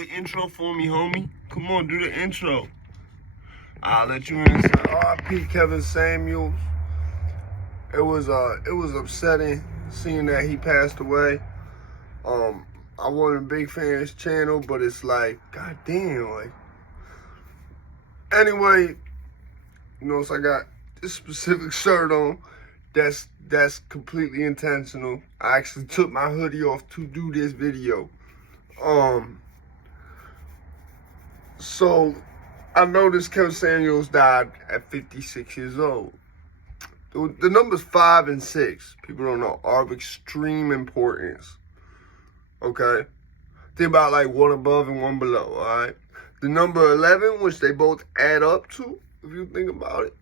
the intro for me, homie. Come on, do the intro. I'll let you in. R.I.P. Kevin Samuels. It was upsetting seeing that he passed away. I wasn't a big fan of his channel, but it's like, god damn, like. Anyway, you know, so I got this specific shirt on. That's completely intentional. I actually took my hoodie off to do this video. So I noticed Kevin Samuels died at 56 years old. The numbers 5 and 6, people don't know, are of extreme importance. Okay? Think about like one above and one below, alright? The number 11, which they both add up to, if you think about it,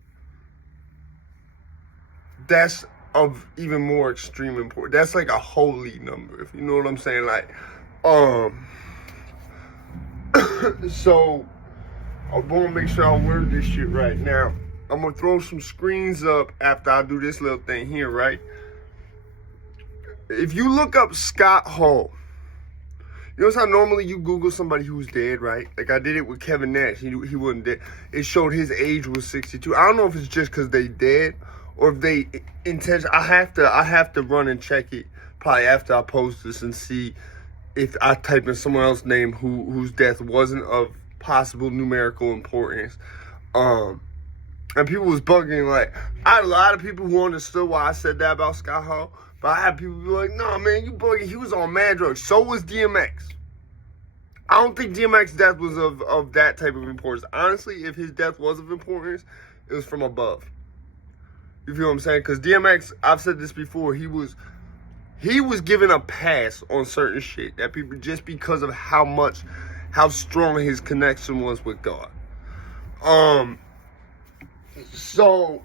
that's of even more extreme importance. That's like a holy number, if you know what I'm saying. Like, so I'm gonna make sure I word this shit right now. I'm gonna throw some screens up after I do this little thing here, right? If you look up Scott Hall, you know how normally you Google somebody who's dead, right? Like I did it with Kevin Nash. He wasn't dead. It showed his age was 62. I don't know if it's just because they dead or if they intention. I have to run and check it probably after I post this and see if I type in someone else's name whose death wasn't of possible numerical importance. And people was bugging, like, I had a lot of people who understood why I said that about Scott Hall, but I had people be like, nah, man, you bugging. He was on mad drugs. So was DMX. I don't think DMX's death was of that type of importance. Honestly, if his death was of importance, it was from above. You feel what I'm saying? Because DMX, I've said this before, he was given a pass on certain shit that people, just because of how strong his connection was with God. So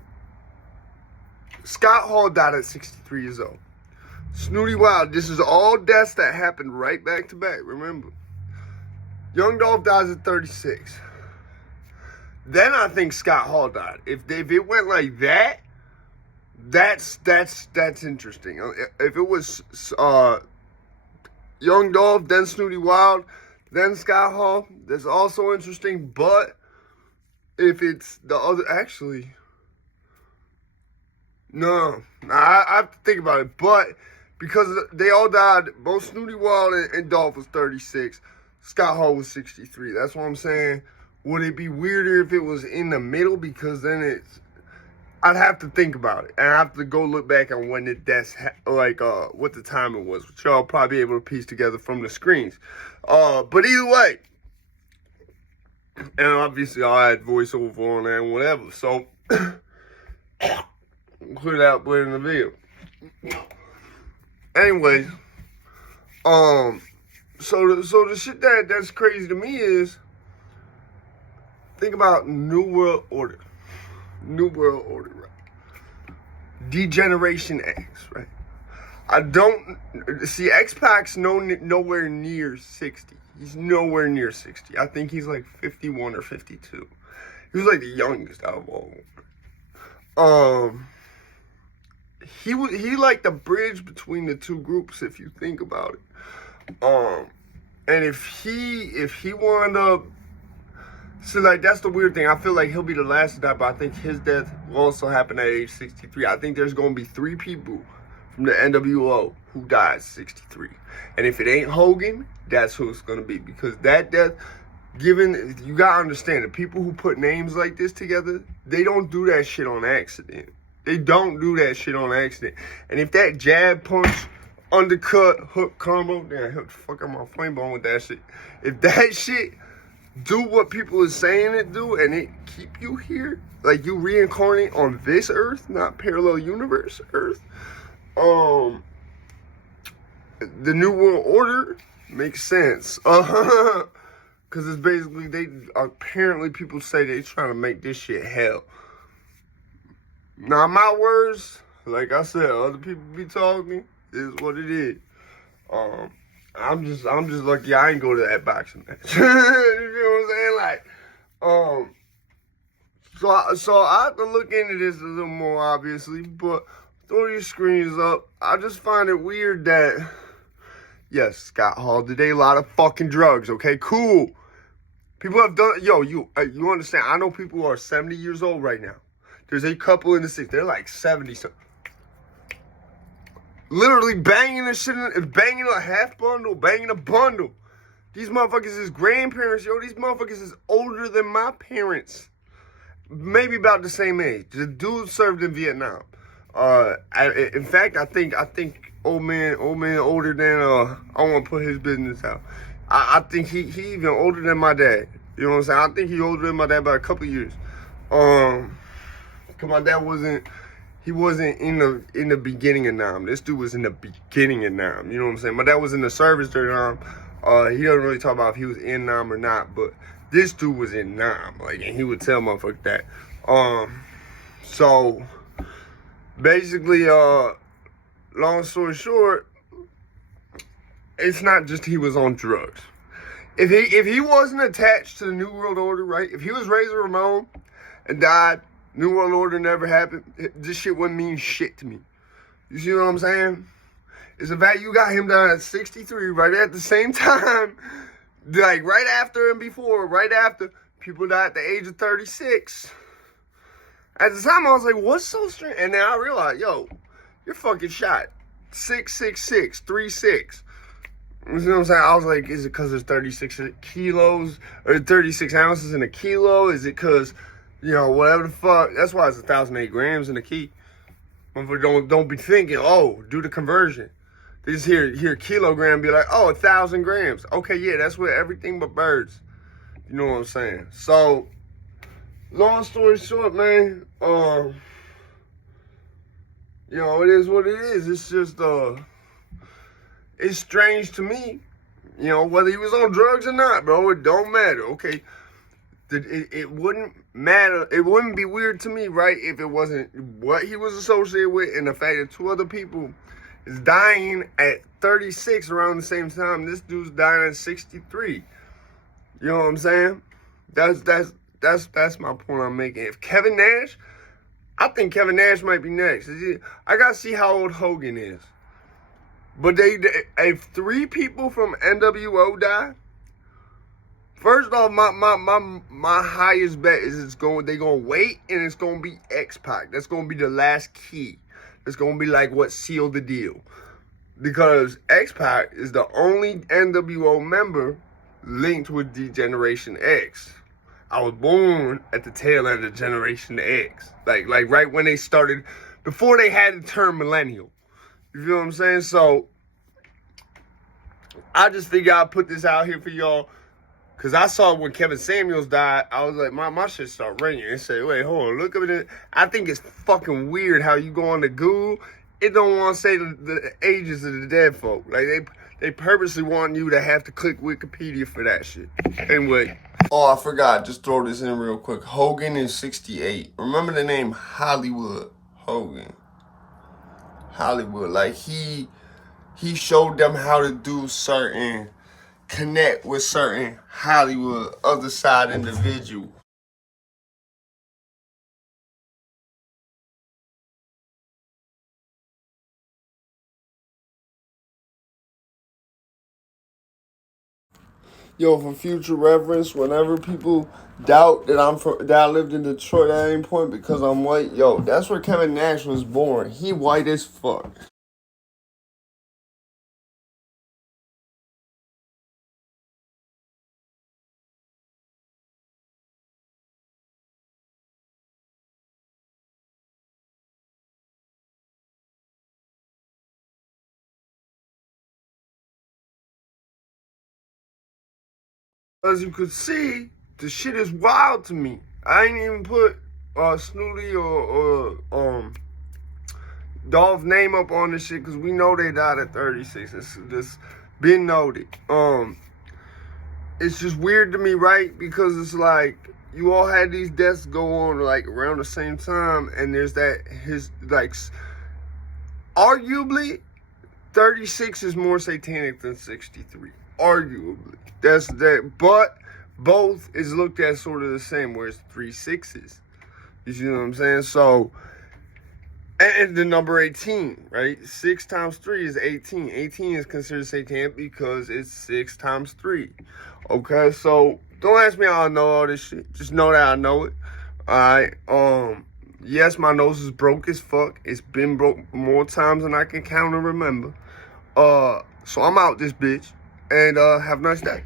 Scott Hall died at 63 years old. Snootie Wild, this is all deaths that happened right back to back, remember. Young Dolph dies at 36. Then I think Scott Hall died. If it went like that, that's interesting. If it was Young Dolph, then Snootie Wild, then Scott Hall, that's also interesting. But if it's the other, actually, no, I have to think about it. But because they all died, both Snootie Wild and Dolph was 36, Scott Hall was 63. That's what I'm saying. Would it be weirder if it was in the middle? Because then I'd have to think about it. And I have to go look back on when the deaths, what the time it was, which y'all probably be able to piece together from the screens. But either way, and obviously I had voiceover on that and whatever. So, clear that out later in the video. Anyways, so the shit that's crazy to me is, think about New World Order. New World Order, right? Degeneration X, right? I don't see X-Pac's nowhere near 60. He's nowhere near 60. I think he's like 51 or 52. He was like the youngest out of all of them. He like the bridge between the two groups, if you think about it. And if he wound up, so like that's the weird thing. I feel like he'll be the last to die, but I think his death will also happen at age 63. I think there's gonna be 3 people from the NWO who died at 63. And if it ain't Hogan, that's who it's gonna be. Because that death, given, you gotta understand, the people who put names like this together, they don't do that shit on accident. They don't do that shit on accident. And if that jab, punch, undercut, hook combo, damn, fuck up my flame bone with that shit. If that shit do what people are saying it do, and it keep you here, like you reincarnate on this earth, not parallel universe earth, the New World Order makes sense. Because it's basically, apparently people say they trying to make this shit hell. Now, my words, like I said, other people be talking, is what it is. I'm just lucky I ain't go to that boxing match. You know what I'm saying? Like, so I have to look into this a little more, obviously, but throw these screens up. I just find it weird that Yes, Scott Hall did a lot of fucking drugs, okay? Cool. People have done, you understand, I know people who are 70 years old right now. There's a couple in the 60s, they're like 70 something. Literally banging this shit, banging a half bundle, banging a bundle. These motherfuckers is grandparents, yo. These motherfuckers is older than my parents. Maybe about the same age. The dude served in Vietnam. In fact, I think old man older than I don't want to put his business out. I think he even older than my dad. You know what I'm saying? I think he older than my dad by a couple years. Cause my dad wasn't in the beginning of Nam. This dude was in the beginning of Nam. You know what I'm saying? My dad was in the service during Nam. He doesn't really talk about if he was in Nam or not, but this dude was in Nam, like, and he would tell motherfuckers that. So basically, long story short, it's not just he was on drugs. If he wasn't attached to the New World Order, right? If he was Razor Ramon and died, New World Order never happened, this shit wouldn't mean shit to me. You see what I'm saying? It's the fact you got him down at 63, right at the same time, like right after and before, right after, people died at the age of 36. At the time, I was like, what's so strange? And then I realized, yo, you're fucking shot. 6'6", 3'6". You know what I'm saying? I was like, is it because there's 36 kilos or 36 ounces in a kilo? Is it because, whatever the fuck? That's why it's 1,008 grams in a key. Don't be thinking, oh, do the conversion. They just hear kilogram, be like, oh, 1,000 grams. Okay, yeah, that's with everything but birds. You know what I'm saying? So, long story short, man, it is what it is. It's just, it's strange to me, whether he was on drugs or not, bro. It don't matter, okay? It wouldn't matter. It wouldn't be weird to me, right, if it wasn't what he was associated with and the fact that two other people is dying at 36 around the same time. This dude's dying at 63. You know what I'm saying? That's my point I'm making. If Kevin Nash, I think Kevin Nash might be next. I gotta see how old Hogan is. But if 3 people from NWO die, first off, my highest bet is they gonna wait and it's gonna be X-Pac. That's gonna be the last key. It's gonna be like what sealed the deal. Because X-Pac is the only NWO member linked with the Generation X. I was born at the tail end of Generation X. Like right when they started, before they had the term millennial. You feel what I'm saying? So, I just figured I'd put this out here for y'all. Because I saw when Kevin Samuels died, I was like, my shit start ringing. And say, wait, hold on, look at it. I think it's fucking weird how you go on to Google. It don't want to say the ages of the dead folk. Like, they purposely want you to have to click Wikipedia for that shit. Anyway. Oh, I forgot. Just throw this in real quick. Hogan is 68. Remember the name Hollywood Hogan. Hollywood. Like, he showed them how to do connect with certain Hollywood other side individuals. Yo, for future reference, whenever people doubt that I lived in Detroit at any point because I'm white, yo, that's where Kevin Nash was born. He white as fuck. As you could see, the shit is wild to me. I ain't even put Snootie or Dolph name up on this shit because we know they died at 36. It's been noted. It's just weird to me, right? Because it's like you all had these deaths go on like around the same time, and there's arguably 36 is more satanic than 63. Arguably. That's that, but both is looked at sort of the same, whereas 3 6s. You see what I'm saying? So, And the number 18, right? 6 times 3 is 18. 18 is considered satanic because it's 6 times 3. Okay, so don't ask me how I know all this shit. Just know that I know it. Alright, yes, my nose is broke as fuck. It's been broke more times than I can count and remember. So I'm out this bitch. And have a nice day.